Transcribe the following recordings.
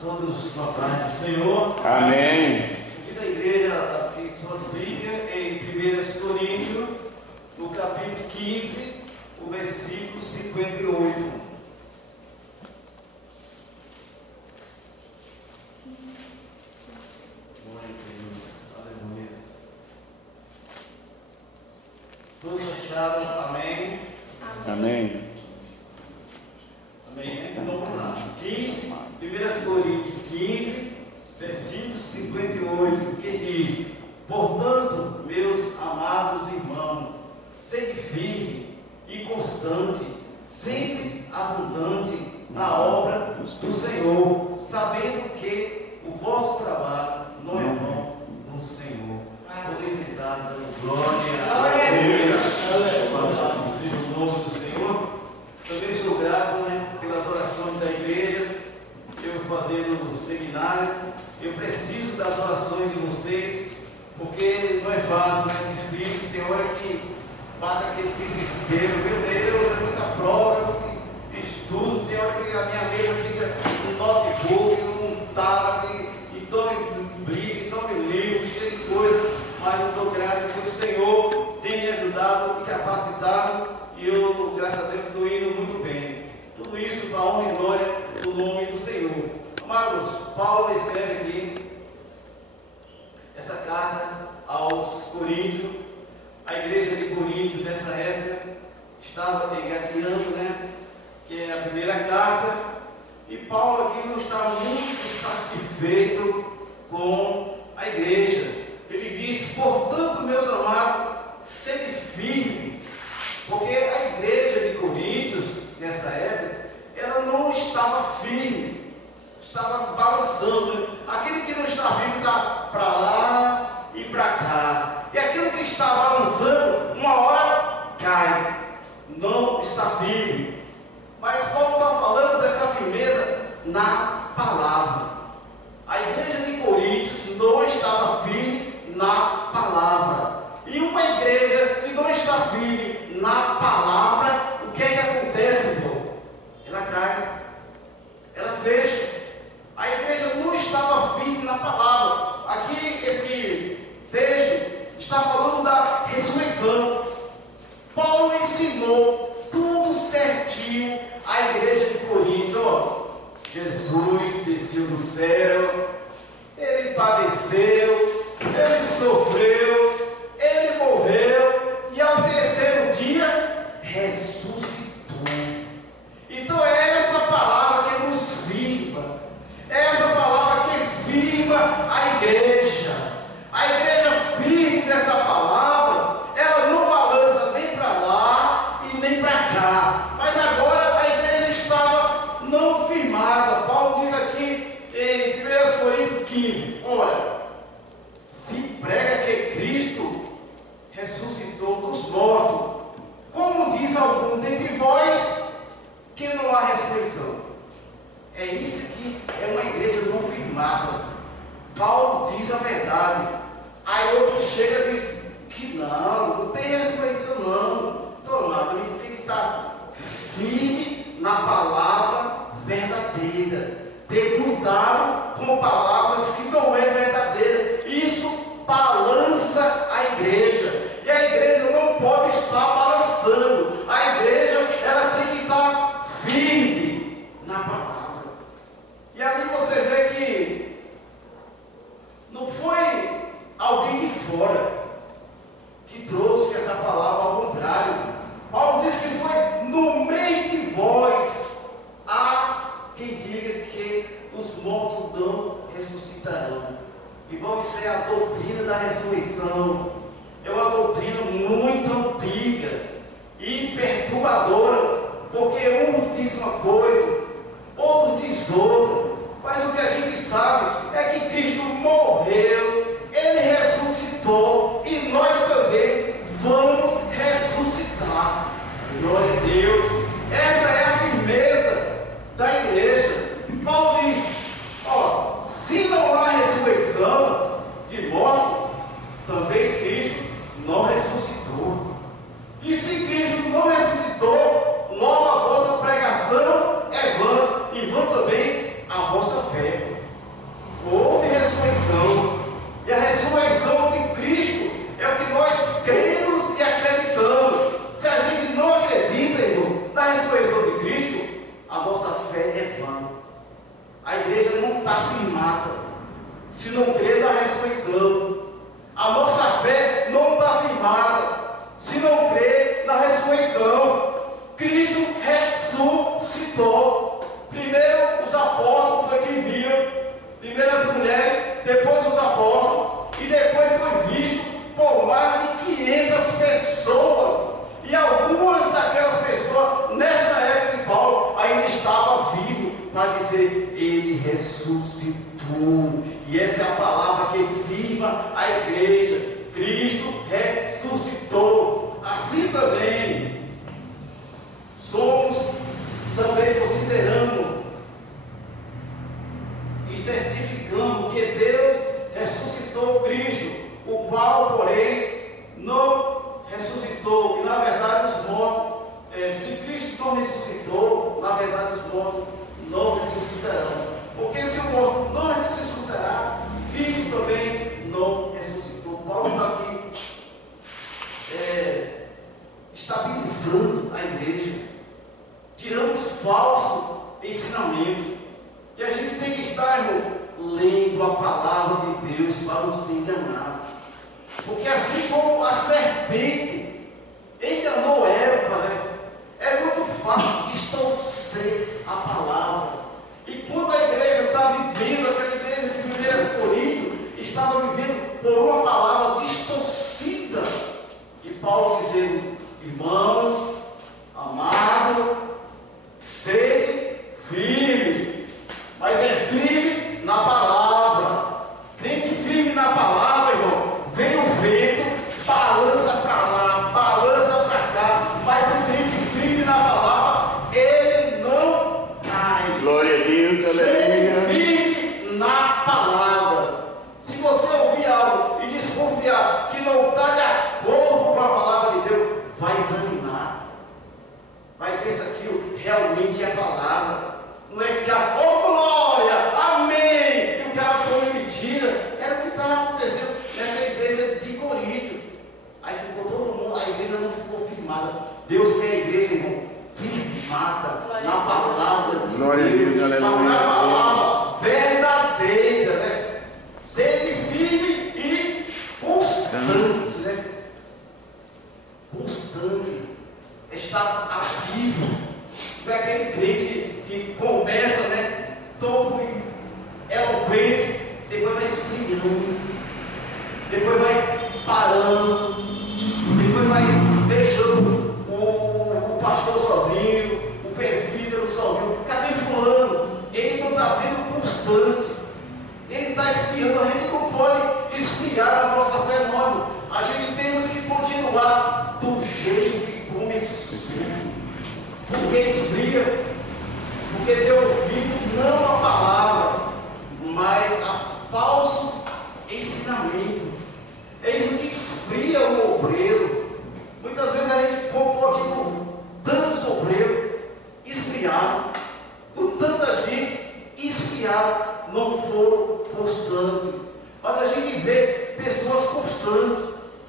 Todos com a paz do Senhor. Amém. Convido a igreja a abrir suas Bíblias em 1 Coríntios, no capítulo 15, o versículo 58. Glória a Deus, aleluia. Todos acharam? Amém? Amém. Amém? Então vamos lá. 1 Coríntios 15, versículo 58, que diz: portanto, meus amados irmãos, sede firme e constante, sempre abundante na obra do Senhor, sabendo que o vosso trabalho não é vão no Senhor. Podem sentar, dando glória a Deus. Louvado seja o nome do Senhor. Também sou grato, pelas orações da igreja. Eu fazendo o seminário, eu preciso das orações de vocês, porque não é fácil, é difícil. Tem hora que bate aquele desespero, meu Deus, é muita prova, é muito estudo. Tem hora que a minha mesa fica no notebook, num tablet, e tome briga, e tome livro, cheio de coisa. Mas eu dou graças que o Senhor tem me ajudado, me capacitado, e eu, graças a Deus, estou indo muito bem. Tudo isso para a honra e glória do nome do Senhor. Amados, Paulo escreve aqui essa carta aos Coríntios. A igreja de Coríntios nessa época estava engateando, que é a primeira carta, e Paulo aqui não está muito satisfeito com a igreja. Ele diz: portanto, meus amados, sede firme, porque a igreja de Coríntios nessa época, ela não estava firme, estava balançando. Aquele que não está firme está para lá e para cá, e aquilo que está balançando, uma hora cai, não está firme. Mas Paulo está falando dessa firmeza na palavra. A igreja de Coríntios não estava firme na palavra, e uma igreja que não está firme na palavra, o que é que acontece, irmão? Ela cai, ela fecha. A igreja não estava firme na palavra. Aqui esse texto está falando da ressurreição. Paulo ensinou tudo certinho à igreja de Coríntios. Jesus desceu do céu, ele padeceu, ele sofreu, ele morreu e ao terceiro dia ressuscitou. Então é essa palavra que nos firma, é essa palavra que firma a igreja. A igreja firme nessa palavra, ela não balança nem para lá e nem para cá. Mas agora a igreja estava não firmada. Paulo diz aqui em 1 Coríntios 15, ora, se prega que Cristo ressuscitou dos mortos, como diz algum dentre vós que não há ressurreição. É isso que é uma igreja não firmada. Paulo diz a verdade, aí outro chega e diz que não tem ressurreição não. Tomado, a gente tem que estar firme na palavra verdadeira, ter cuidado com palavras que não é verdadeira. Isso balança a igreja, e a igreja não pode estar balançando. A igreja, ela tem que estar firme na palavra. E ali você vê que não foi alguém de fora que trouxe essa palavra, ao contrário. Paulo diz que foi no meio de vós. Há quem diga que os mortos não ressuscitarão. Irmão, isso é a doutrina da ressurreição. É uma doutrina muito antiga e perturbadora, porque uns dizem uma coisa, outros dizem outra. Mas o que a gente sabe é que Cristo morreu, Ele ressuscitou, e nós também vamos ressuscitar. Glória a Deus. Essa é a firmeza da igreja. Paulo diz: se não há ressurreição de mortos, também Cristo não ressuscitou. E se Cristo não ressuscitou, logo a vossa pregação é vã, e vã também a a igreja não está firmada se não crer na ressurreição. A nossa fé não está firmada se não crer na ressurreição. Cristo ressuscitou. Primeiro os apóstolos foi quem viram, primeiro as mulheres, depois os apóstolos, e depois foi visto por mais de 500 pessoas. E algumas daquelas pessoas, nessa época de Paulo, ainda estavam vivos para dizer: ele ressuscitou. E essa é a palavra que firma a igreja. Cristo ressuscitou. Assim também somos também considerando e testificando que Deus ressuscitou Cristo, o qual, porém, não ressuscitou. E na verdade os mortos, se Cristo não ressuscitou, na verdade os mortos não ressuscitarão. Porque se o morto não ressuscitará, Cristo também não ressuscitou. Paulo está aqui estabilizando a igreja, tirando os falsos ensinamentos. E a gente tem que estar, irmão, lendo a palavra de Deus para não ser enganado. Porque assim como a serpente enganou Eva, né? É muito fácil distorcer a palavra. E quando a igreja está vivendo, aquela igreja de 1 Coríntios, estava vivendo por uma palavra distorcida. E Paulo dizendo: irmãos, amados, sede firme. Mas é firme na palavra. Crente firme na palavra, irmão. Vem o vento, balança para lá, balança para cá. Mas o crente firme na palavra, ele não cai. Glória a Deus, aleluia. Firme na palavra. Se você ouvir algo e desconfiar que não está de acordo com a palavra de Deus, vai examinar. Vai ver se aquilo realmente é palavra. Não é ficar: oh glória, amém, e o cara toma mentira. Era o que estava acontecendo nessa igreja de Coríntio. Aí ficou todo mundo, a igreja não ficou firmada. Deus quer a igreja, irmão, firmada na palavra de Deus. Glória a Deus, aleluia. Na palavra verdadeira, né? Ser firme e constante, né? Constante. Estar ativo. Não é aquele crente que começa, né, todo eloquente, depois vai esfriando, depois vai parando, depois vai deixando o pastor sozinho, o presbítero sozinho. Cadê fulano? Ele não está sendo constante, ele está esfriando. A gente não pode esfriar a nossa fé, não. A gente temos que continuar do jeito que começou. Porque esfria, porque deu ouvido não a palavra, mas a falsos ensinamentos. É isso que esfria o obreiro. Muitas vezes a gente contou aqui com tantos obreiros esfriados, com tanta gente esfriada, não foram constantes. Mas a gente vê pessoas constantes,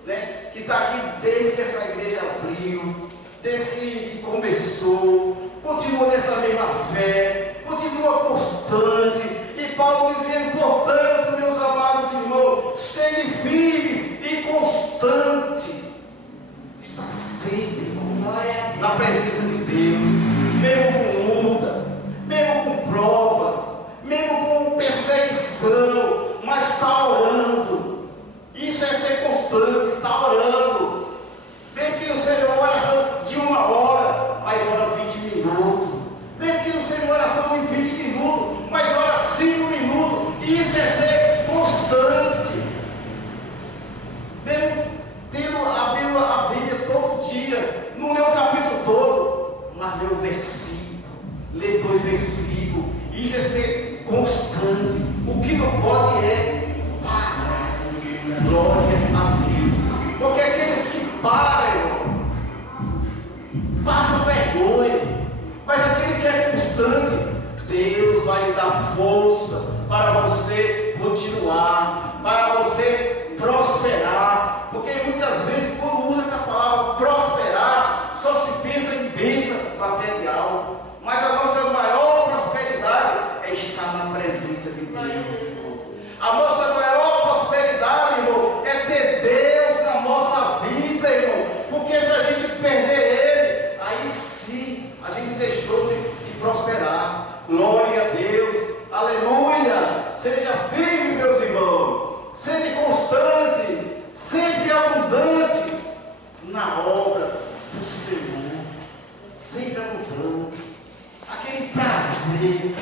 né, que está aqui desde que essa igreja abriu, desde que começou, continua nessa mesma fé, continua constante. E Paulo dizendo: portanto, meus amados irmãos, sede firmes e constante. Está sempre, irmão, na presença de Deus, mesmo com luta, mesmo com provas, mesmo com perseguição, mas está orando. Isso é ser constante, está orando. Mesmo que não seja uma oração de 1 hora, mas ora 20 minutos. Mesmo que não seja uma oração de 20 minutos, mas ora 5 minutos. Isso é ser constante. Mesmo presença de Deus, irmão. A nossa maior prosperidade, irmão, é ter Deus na nossa vida, irmão. Porque se a gente perder Ele, aí sim a gente deixou de prosperar. Glória a Deus, aleluia. Seja firme, meus irmãos, seja constante, sempre abundante na obra do Senhor, sempre abundante, aquele prazer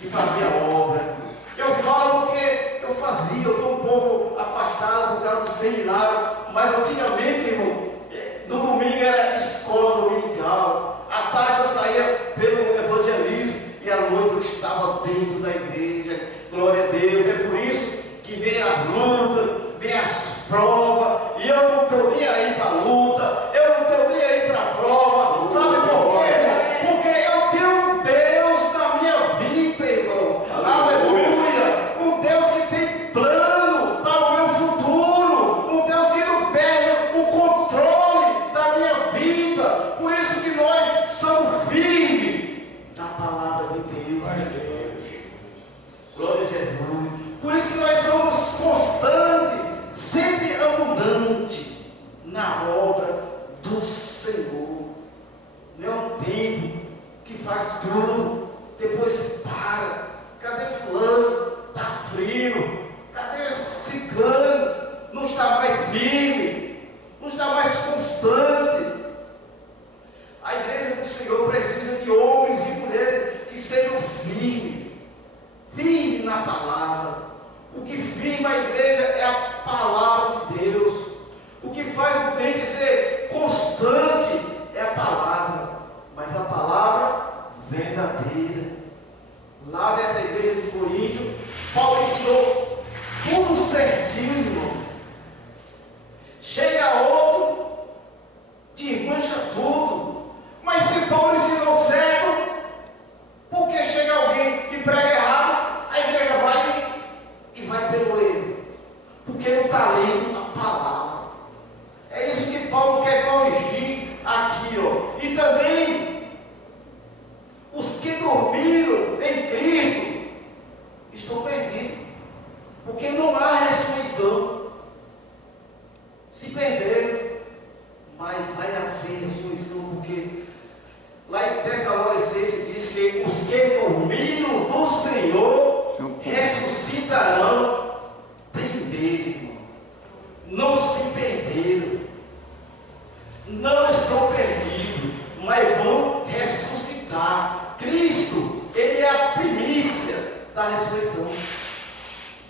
de fazer a obra. Eu falo porque eu fazia, eu estou um pouco afastado por causa do seminário, mas antigamente, irmão, no domingo era escola dominical, à tarde eu saía pelo evangelismo e à noite eu estava dentro da igreja. Glória a Deus. É por isso que vem a luta, vem as provas, e eu não estou nem aí para a luta, eu não estou nem aí para a prova. Sabe por quê, irmão? Porque eu tenho um Deus na minha vida, irmão. Aleluia. Um Deus que tem plano para o meu futuro, um Deus que não perde o controle da minha vida. Por isso que nós somos firmes na palavra de Deus. Glória a Jesus. Por isso que nós somos constantes, sempre abundantes na obra do Senhor. Não é um tempo que faz tudo, depois para. Cadê fulano? Está frio. Cadê ciclano? Não está mais firme, não está mais constante. A igreja do Senhor precisa de homens e mulheres que sejam firmes, firmes na palavra. O que firma a igreja é a palavra de Deus. O que faz o crente ser constante é a palavra, mas a palavra verdadeira. Lá nessa igreja de Coríntio, Paulo ensinou tudo certinho, irmão. Chega outro, desmancha tudo. Mas se Paulo ensinou certo, por que chega alguém e prega errado, a igreja vai e vai pelo erro? Porque não está lendo a palavra. É isso que Paulo quer corrigir aqui, ó. E também os que dormiram em Cristo estão perdidos, porque não há ressurreição. Se perderam, mas vai haver ressurreição, porque lá em Tessalonicenses diz que os que dormiram do Senhor ressuscitarão primeiro, irmão. Não se perderam, não estão perdidos, mas vão ressuscitar. Cristo, Ele é a primícia da ressurreição.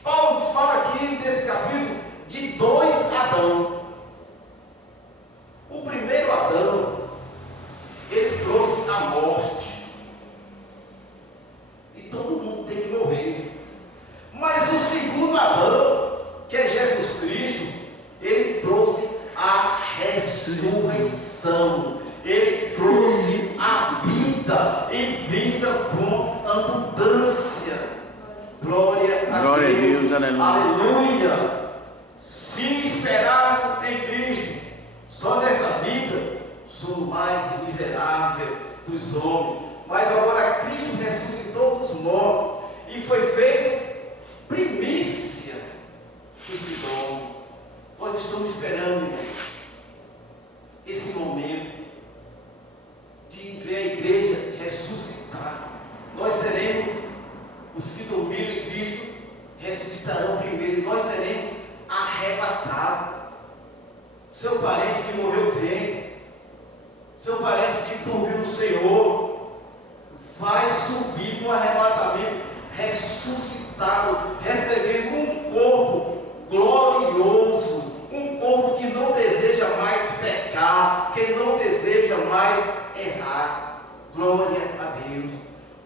Paulo fala aqui nesse capítulo de dois Adão. O primeiro Adão, ele trouxe a morte, e todo mundo tem que morrer. Mas o segundo Adão, que é Jesus Cristo, ele trouxe a ressurreição. Ele trouxe a vida, e vida com abundância. Glória a Deus. Aleluia. Se esperar em Cristo só nessa vida, sou o mais miserável dos homens. Mas agora Cristo ressuscitou dos mortos e foi feito primícia dos idôneos. Nós estamos esperando, irmão, esse momento de ver a igreja ressuscitar. Nós seremos, os que dormiram em Cristo ressuscitarão primeiro, e nós seremos arrebatados. Seu parente que morreu crente, seu parente que dormiu no Senhor, vai subir no arrebatamento, ressuscitado, recebendo um corpo glorioso, um corpo que não deseja mais pecar, que não deseja mais errar. Glória a Deus.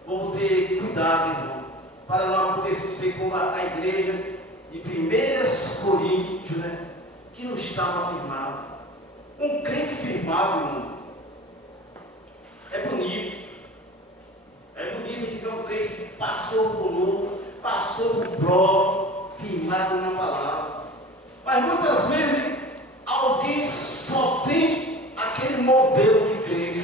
Vamos ter cuidado, irmão, para não acontecer como a igreja de 1 Coríntios, né, que não estava firmado. Um crente firmado, irmão, é bonito. É bonito a gente ver um crente que passou por luta, passou por prova, firmado na palavra. Mas muitas vezes alguém só tem aquele modelo de crente.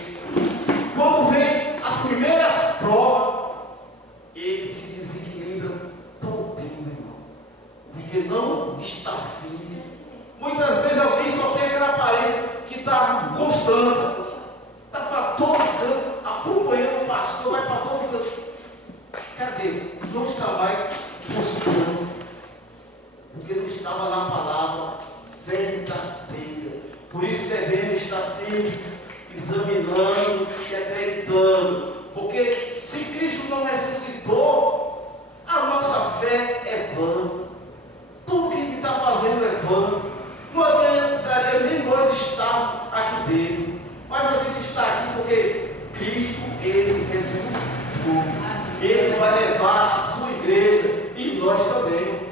Quando vem as primeiras provas, ele se desequilibra. porque não está firme. Muitas vezes alguém só tem aquela aparência que está constante, está para todo canto, acompanhando o pastor, vai para todo canto. Cadê? Não está mais constante, porque não estava na palavra verdadeira. Por isso devemos estar sempre examinando e acreditando, porque se Cristo não ressuscitou, a nossa fé é vã. Tudo que a gente está fazendo é vã. Não adiantaria nem nós estarmos aqui dentro, mas a gente está aqui porque Cristo, Ele ressuscitou. Ele vai levar a sua igreja e nós também.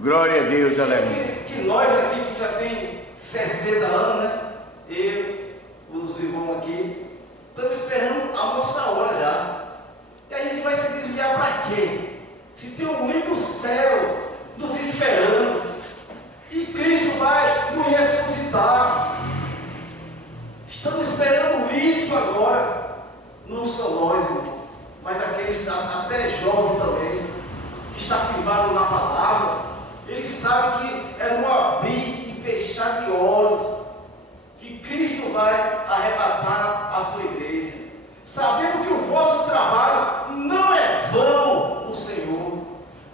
Glória a Deus, aleluia. Que nós aqui que já tem 60 anos, né? Eu, os irmãos aqui, estamos esperando a nossa hora já. E a gente vai se desviar para quê? Se tem um lindo céu nos esperando, e Cristo vai nos ressuscitar. Estamos esperando isso agora. Não só nós, irmão, mas aqueles até jovens também, que está firmado na palavra. Ele sabe que é no abrir e fechar de olhos que Cristo vai arrebatar a sua igreja, sabendo que o vosso trabalho não é vão no Senhor.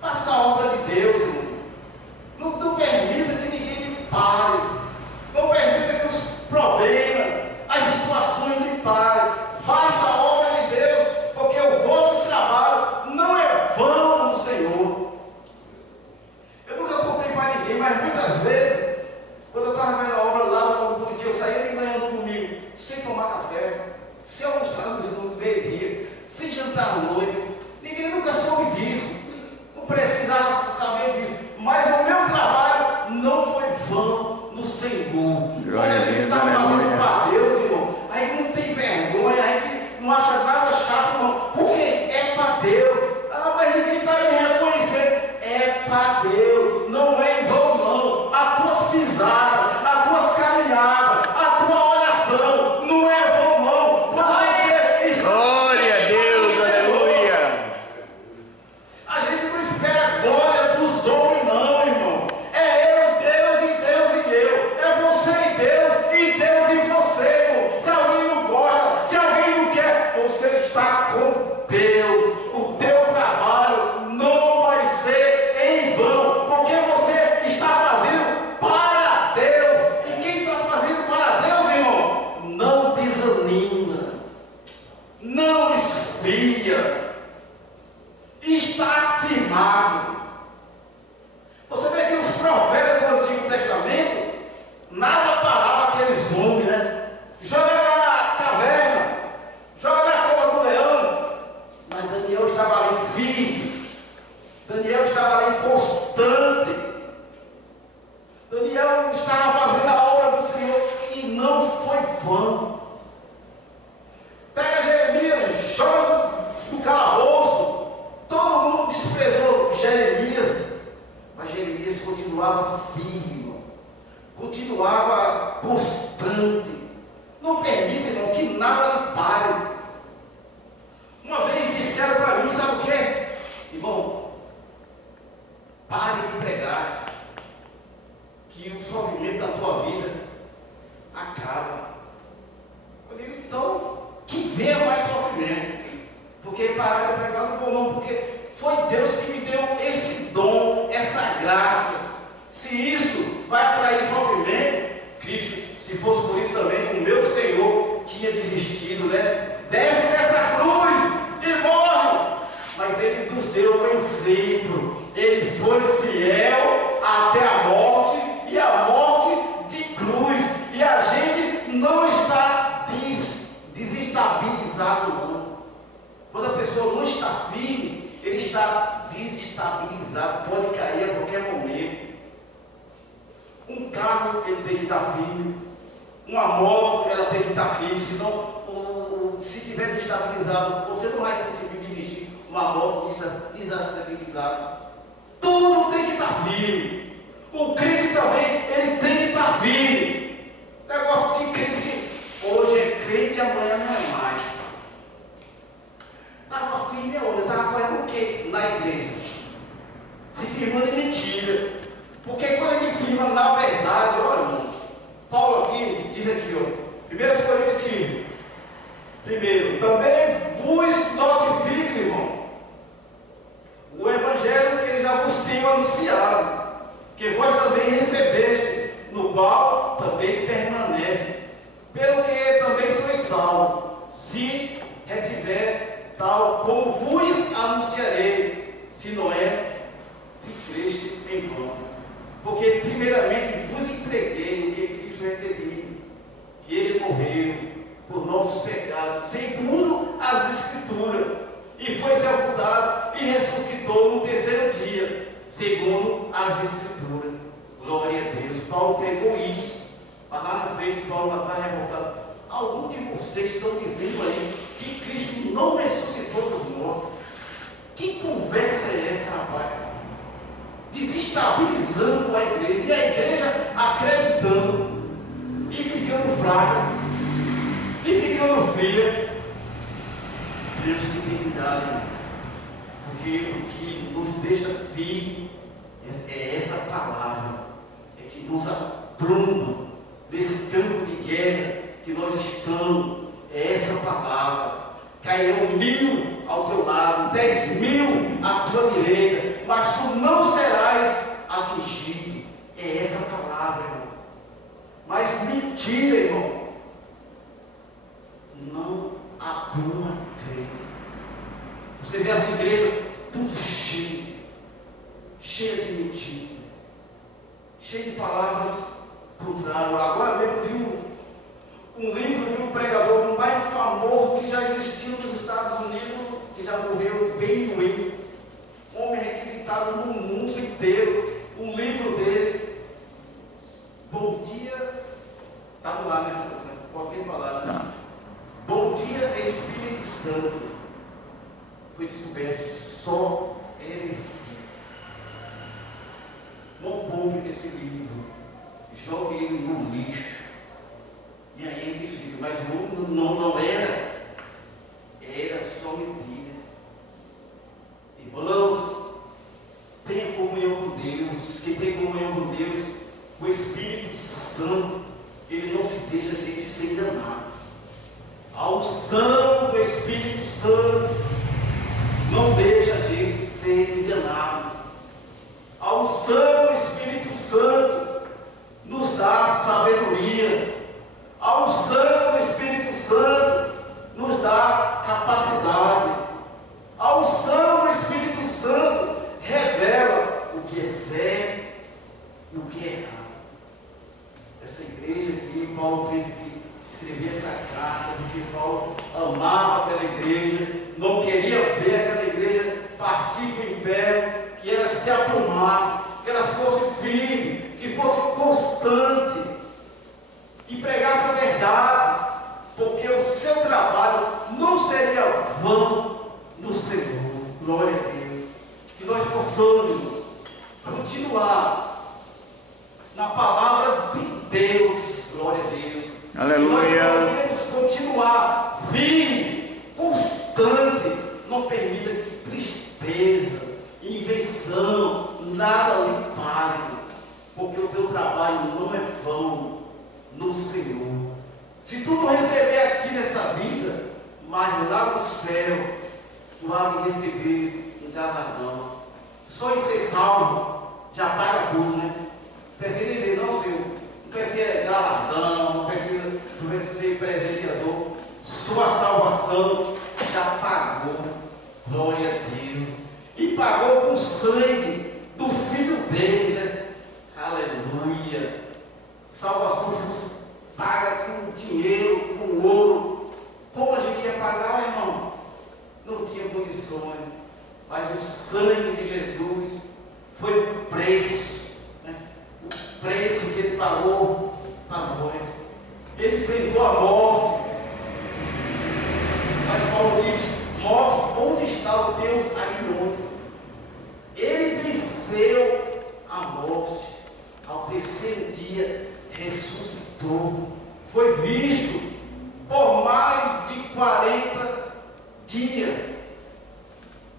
Faça a obra de Deus, irmão. Não permita que ninguém lhe pare. Não permita que os problemas, as situações lhe parem. Faça a obra de Deus, porque o vosso trabalho não é vão no Senhor. Eu nunca contei para ninguém, mas muitas vezes, quando eu estava vendo a obra lá no dia, eu saía de manhã no domingo, sem tomar café, sem almoçar no meio-dia, sem jantar à noite. Ninguém nunca soube disso, não precisava saber disso, mas o meu trabalho não foi vão no Senhor. Quando a gente está fazendo para Deus, irmão, a gente não tem vergonha, a gente não acha nada chato, não, porque é para Deus. Ah, mas ninguém está me reconhecendo. É para Deus, não é em vão, não. As tuas pisadas, as tuas caminhadas, a tua oração não é vão, não. Glória a Deus, aleluia. A gente não espera a glória dos homens, não, irmão. É eu, Deus e Deus e eu. É você e Deus e você, irmão. Se alguém não gosta, se alguém não quer, você está com Deus. O teu trabalho não vai ser em vão, porque você está fazendo para Deus. E quem está fazendo para Deus, irmão, não desanima, não esfria, está firmado. Você vê que os profetas do Antigo Testamento, nada parava aqueles homens, né? Joga na caverna, joga na cova do leão, mas Daniel estava ali firme, Daniel estava ali constante, Daniel estava fazendo a obra do Senhor e não foi vão. Pega Jeremias, joga no calabouço, todo mundo desprezou Jeremias, mas Jeremias continuava firme, irmão. Continuava constante. Não permita, irmão, que nada lhe pare. Uma vez disseram para mim, sabe o quê? Irmão, pare de pregar, que o sofrimento da tua vida acaba. Eu digo, então, que venha mais sofrimento, porque parar de pregar não vou não, porque foi Deus que me deu esse dom, essa graça. Se isso vai atrair sofrimento, Cristo, se fosse por isso também, o meu Senhor tinha desistido, né? Desce dessa cruz e morre. Mas Ele nos deu um exemplo. Ele foi fiel até a morte, e a morte de cruz. E a gente não está desestabilizado, não. Quando a pessoa não está firme, ele está desestabilizado, pode cair a qualquer momento. Um carro, ele tem que estar firme. Uma moto, ela tem que estar firme, senão, se estiver desestabilizado, você não vai conseguir dirigir uma moto desestabilizada. Tudo tem que estar firme. O crente também, ele tem que estar firme. Negócio de crente que hoje é crente e amanhã não é mais. Estava firme aonde? Estava fazendo o quê? Na igreja. se firmando em mentira. Porque quando a gente firma na verdade, olha, irmão, Paulo aqui diz aqui, ó, 1 Coríntios 15, primeiro, também vos notifico, irmão, o evangelho que ele já vos tem anunciado, que vós também recebeste, no qual também permanece, pelo que também sois salvos, se retiver tal como vos anunciarei, se não é, se creste em vão. Porque primeiramente vos entreguei o que Cristo recebi, que ele morreu por nossos pecados, segundo as Escrituras, e foi sepultado e ressuscitou no terceiro dia, segundo as Escrituras. Glória a Deus. Paulo pegou isso, mas lá na frente Paulo vai estar revoltado. Alguns de vocês estão dizendo aí que Cristo não ressuscitou dos mortos. Que conversa é essa, rapaz? Desestabilizando a igreja, e a igreja acreditando, e ficando fraca, e ficando fria. Deus que tem cuidado, porque o que nos deixa firme é essa palavra, é que nos apruma nesse campo de guerra que nós estamos, é essa palavra. Cairão 1000 ao teu lado, 10.000 à tua direita, mas tu não serás atingido. É essa palavra, irmão. Mas mentira, irmão, não apruma crer. Você vê as igrejas tudo cheia de mentira, cheia de palavras contrárias. Agora mesmo eu vi um livro de um pregador mais famoso que já existiu nos Estados Unidos, que já morreu, bem ruim, homem requisitado no mundo inteiro. Um livro dele, Bom Dia, está no ar, né? Posso nem falar, né? Bom Dia, Espírito Santo. Foi descoberto só heresia. Não compre esse livro, jogue ele no lixo. E aí a gente fica, mas não era só mentira. Irmãos, tenha comunhão com Deus. Quem tem comunhão com Deus, o Espírito Santo, ele não se deixa a gente ser enganado. A unção do Espírito Santo não deixa a gente ser enganado. A unção do Espírito Santo nos dá sabedoria. A unção do Espírito Santo nos dá capacidade. A unção do Espírito Santo revela o que é certo e o que é errado. Essa igreja aqui, Paulo teve que escrever essa carta, porque Paulo amava aquela igreja, não queria ver aquela igreja partir para o inferno, que ela se aprumasse, que ela fosse firme, que fosse constante e pregasse a verdade, porque o seu trabalho não seria vão no Senhor. Glória a Deus. Que nós possamos continuar na palavra de Deus. Glória a Deus. Aleluia. Que nós podemos continuar firme, constante. Não permita que tristeza, invenção, nada lhe pare, porque o teu trabalho não é vão no Senhor. Se tu não receber aqui nessa vida, mas lá no céu, tu há de receber um galardão. Só em ser salvo já paga tudo, né? Não precisa dizer, não, Senhor, não precisa galardão, não precisa ser presenteador. Sua salvação já pagou. Glória a Deus. E pagou com o sangue do Filho dele, né? Aleluia. Salvação paga com dinheiro, com ouro. Como a gente ia pagar, irmão? Não tinha condições. Mas o sangue de Jesus foi o preço, né? O preço que ele pagou para nós. Ele enfrentou a morte. Mas Paulo diz: morte, onde está o Deus aguilhões? Ele venceu a morte. Ao terceiro dia ressuscitou. Foi visto por mais de 40 dias.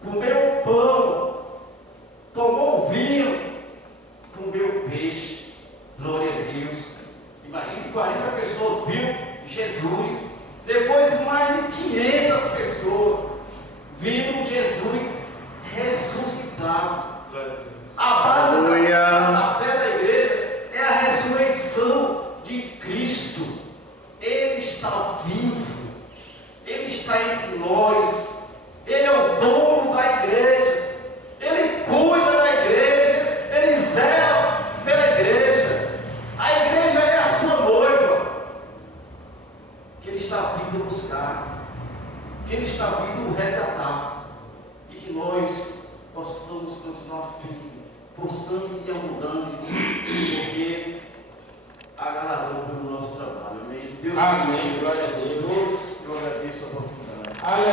Comeu pão, tomou vinho. ressuscitado. A base da fé da igreja é a ressurreição de Cristo. Ele está vivo, Ele está entre nós, Ele é o dono da igreja, Ele cuida da igreja, Ele zela pela igreja. A igreja é a sua noiva, que Ele está vindo buscar, que Ele está vindo resgatar, e que nós possamos continuar firmes, constante e abundante, porque a galardão pelo nosso trabalho. Amém. Deus amém. Glória a Deus. Eu agradeço a oportunidade. Aleluia.